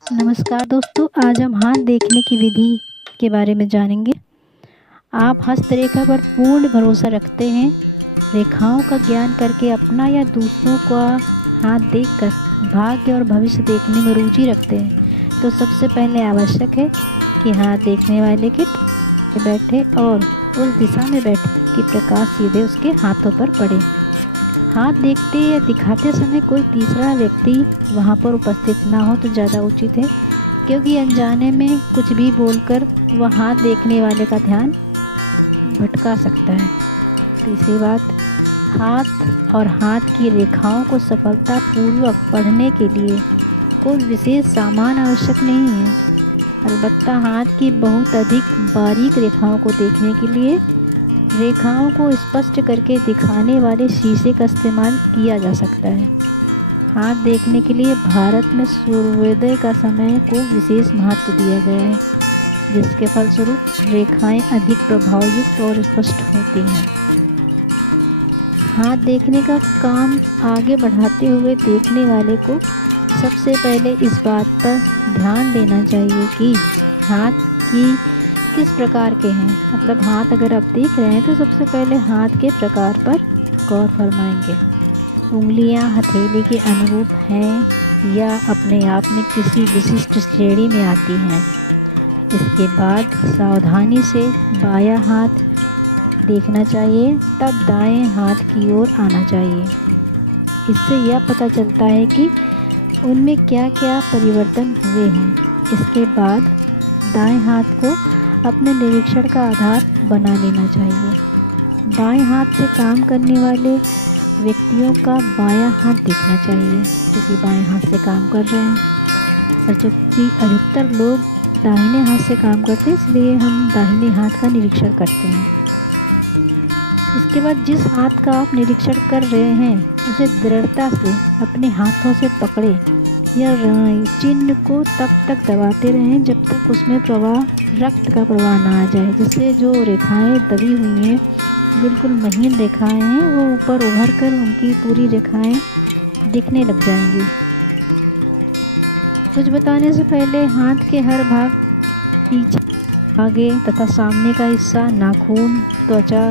नमस्कार दोस्तों, आज हम हाथ देखने की विधि के बारे में जानेंगे। आप हस्तरेखा पर पूर्ण भरोसा रखते हैं। रेखाओं का ज्ञान करके अपना या दूसरों का हाथ देखकर भाग्य और भविष्य देखने में रुचि रखते हैं, तो सबसे पहले आवश्यक है कि हाथ देखने वाले के बैठे और उस दिशा में बैठे कि प्रकाश सीधे उसके हाथों पर पड़े। हाथ देखते या दिखाते समय कोई तीसरा व्यक्ति वहाँ पर उपस्थित ना हो तो ज़्यादा उचित है, क्योंकि अनजाने में कुछ भी बोलकर वह हाथ देखने वाले का ध्यान भटका सकता है। तीसरी बात, हाथ और हाथ की रेखाओं को सफलतापूर्वक पढ़ने के लिए कोई विशेष सामान आवश्यक नहीं है। अलबत्ता हाथ की बहुत अधिक बारीक रेखाओं को देखने के लिए रेखाओं को स्पष्ट करके दिखाने वाले शीशे का इस्तेमाल किया जा सकता है। हाथ देखने के लिए भारत में सूर्योदय का समय को विशेष महत्व दिया गया है, जिसके फलस्वरूप रेखाएं अधिक प्रभावयुक्त और स्पष्ट होती हैं। हाथ देखने का काम आगे बढ़ाते हुए देखने वाले को सबसे पहले इस बात पर ध्यान देना चाहिए कि हाथ की किस प्रकार के हैं। मतलब हाथ अगर आप देख रहे हैं तो सबसे पहले हाथ के प्रकार पर गौर फरमाएंगे। उंगलियां हथेली के अनुरूप हैं या अपने आप में किसी विशिष्ट श्रेणी में आती हैं। इसके बाद सावधानी से बायां हाथ देखना चाहिए, तब दाएं हाथ की ओर आना चाहिए। इससे यह पता चलता है कि उनमें क्या क्या परिवर्तन हुए हैं। इसके बाद दाएं हाथ को अपने निरीक्षण का आधार बना लेना चाहिए। बाएं हाथ से काम करने वाले व्यक्तियों का बायां हाथ देखना चाहिए, क्योंकि बाएं हाथ से काम कर रहे हैं। और चूँकि अधिकतर लोग दाहिने हाथ से काम करते हैं, इसलिए हम दाहिने हाथ का निरीक्षण करते हैं। इसके बाद जिस हाथ का आप निरीक्षण कर रहे हैं उसे दृढ़ता से अपने हाथों से पकड़े या चिन्ह को तब तक दबाते रहें जब तक उसमें रक्त का प्रवाह ना आ जाए, जिससे जो रेखाएं दबी हुई हैं, बिल्कुल महीन रेखाएं हैं, वो ऊपर उभर कर उनकी पूरी रेखाएं दिखने लग जाएंगी। कुछ बताने से पहले हाथ के हर भाग, पीछे, आगे तथा सामने का हिस्सा, नाखून, त्वचा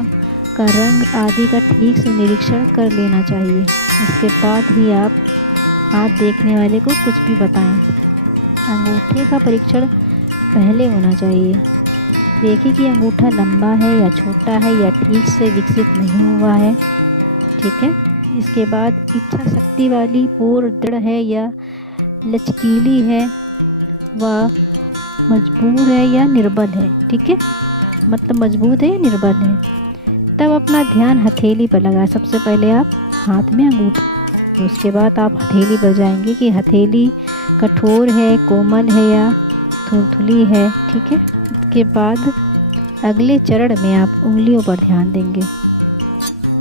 का रंग आदि का ठीक से निरीक्षण कर लेना चाहिए। इसके बाद ही आप हाथ देखने वाले को कुछ भी बताएं। अंगूठे का परीक्षण पहले होना चाहिए। देखिए कि अंगूठा लंबा है या छोटा है या ठीक से विकसित नहीं हुआ है। ठीक है। इसके बाद इच्छा शक्ति वाली पोर दृढ़ है या लचकीली है, वह मजबूर है या निर्बल है। ठीक है, मतलब मजबूत है या निर्बल है। तब अपना ध्यान हथेली पर लगाएं। सबसे पहले आप हाथ में अंगूठा, उसके बाद आप हथेली पर जाएंगे कि हथेली कठोर है, कोमल है या थुरथुली है। ठीक है। इसके बाद अगले चरण में आप उंगलियों पर ध्यान देंगे।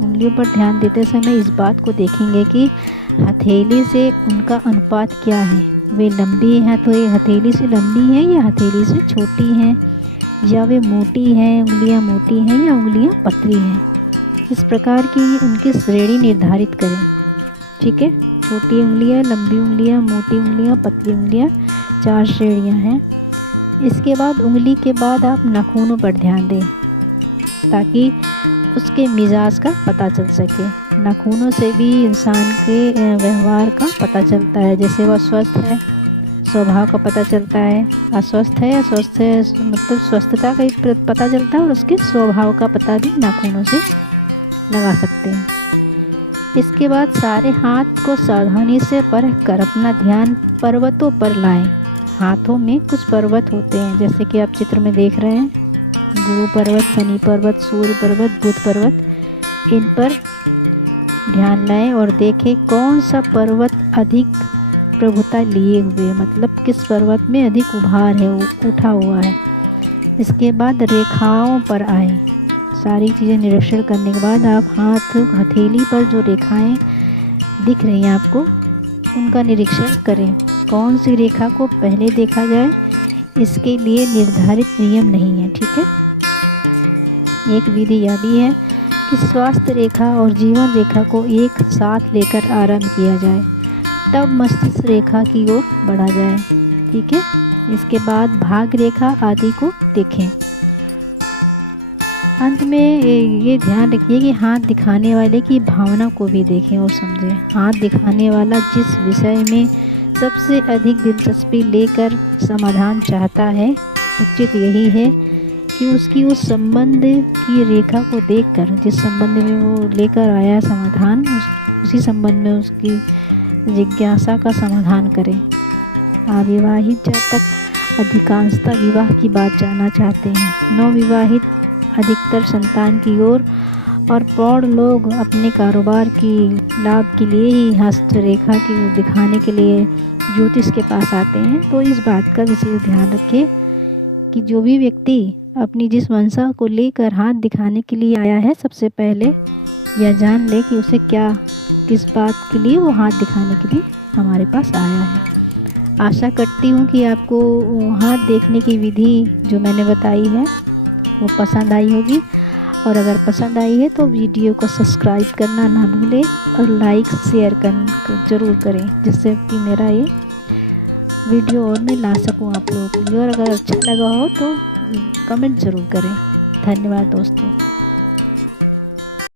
उंगलियों पर ध्यान देते समय इस बात को देखेंगे कि हथेली से उनका अनुपात क्या है। वे लंबी हैं तो ये हथेली से लंबी हैं या हथेली से छोटी हैं, या वे मोटी हैं, उंगलियां मोटी हैं या उंगलियां पतली हैं। इस प्रकार की उनकी श्रेणी निर्धारित करें। ठीक है। छोटी उंगलियां, लंबी उंगलियां, मोटी उंगलियां, पतली उंगलियां, 4 श्रेणियां हैं। इसके बाद उंगली के बाद आप नाखूनों पर ध्यान दें, ताकि उसके मिजाज का पता चल सके। नाखूनों से भी इंसान के व्यवहार का पता चलता है, जैसे वह स्वस्थ है, स्वभाव का पता चलता है, अस्वस्थ है या स्वस्थ है, मतलब स्वस्थता का ही पता चलता है, और उसके स्वभाव का पता भी नाखूनों से लगा सकते हैं। इसके बाद सारे हाथ को सावधानी से परख कर अपना ध्यान पर्वतों पर लाएं। हाथों में कुछ पर्वत होते हैं, जैसे कि आप चित्र में देख रहे हैं, गुरु पर्वत, शनि पर्वत, सूर्य पर्वत, बुध पर्वत। इन पर ध्यान लाएं और देखें कौन सा पर्वत अधिक प्रभुता लिए हुए, मतलब किस पर्वत में अधिक उभार है, उठा हुआ है। इसके बाद रेखाओं पर आए। सारी चीज़ें निरीक्षण करने के बाद आप हथेली पर जो रेखाएं दिख रही हैं आपको, उनका निरीक्षण करें। कौन सी रेखा को पहले देखा जाए, इसके लिए निर्धारित नियम नहीं है। ठीक है। एक विधि यह भी है कि स्वास्थ्य रेखा और जीवन रेखा को एक साथ लेकर आरंभ किया जाए, तब मस्तिष्क रेखा की ओर बढ़ा जाए। ठीक है। इसके बाद भाग रेखा आदि को देखें। अंत में ये ध्यान रखिए कि हाथ दिखाने वाले की भावना को भी देखें और समझें। हाथ दिखाने वाला जिस विषय में सबसे अधिक दिलचस्पी लेकर समाधान चाहता है, उचित यही है कि उसकी उस संबंध की रेखा को देखकर, जिस संबंध में वो लेकर आया समाधान, उसी संबंध में उसकी जिज्ञासा का समाधान करें। अविवाहित जातक अधिकांशतः विवाह की बात जानना चाहते हैं। नवविवाहित अधिकतर संतान की ओर और प्रौढ़ लोग अपने कारोबार की लाभ के लिए ही हस्तरेखा की दिखाने के लिए ज्योतिष के पास आते हैं। तो इस बात का विशेष ध्यान रखें कि जो भी व्यक्ति अपनी जिस मंशा को लेकर हाथ दिखाने के लिए आया है, सबसे पहले यह जान ले कि उसे किस बात के लिए वो हाथ दिखाने के लिए हमारे पास आया है। आशा करती हूँ कि आपको हाथ देखने की विधि जो मैंने बताई है वो पसंद आई होगी, और अगर पसंद आई है तो वीडियो को सब्सक्राइब करना ना भूलें और लाइक शेयर ज़रूर करें, जिससे कि मेरा ये वीडियो और मैं ला सकूं आप लोगों के लिए। और अगर अच्छा लगा हो तो कमेंट ज़रूर करें। धन्यवाद दोस्तों।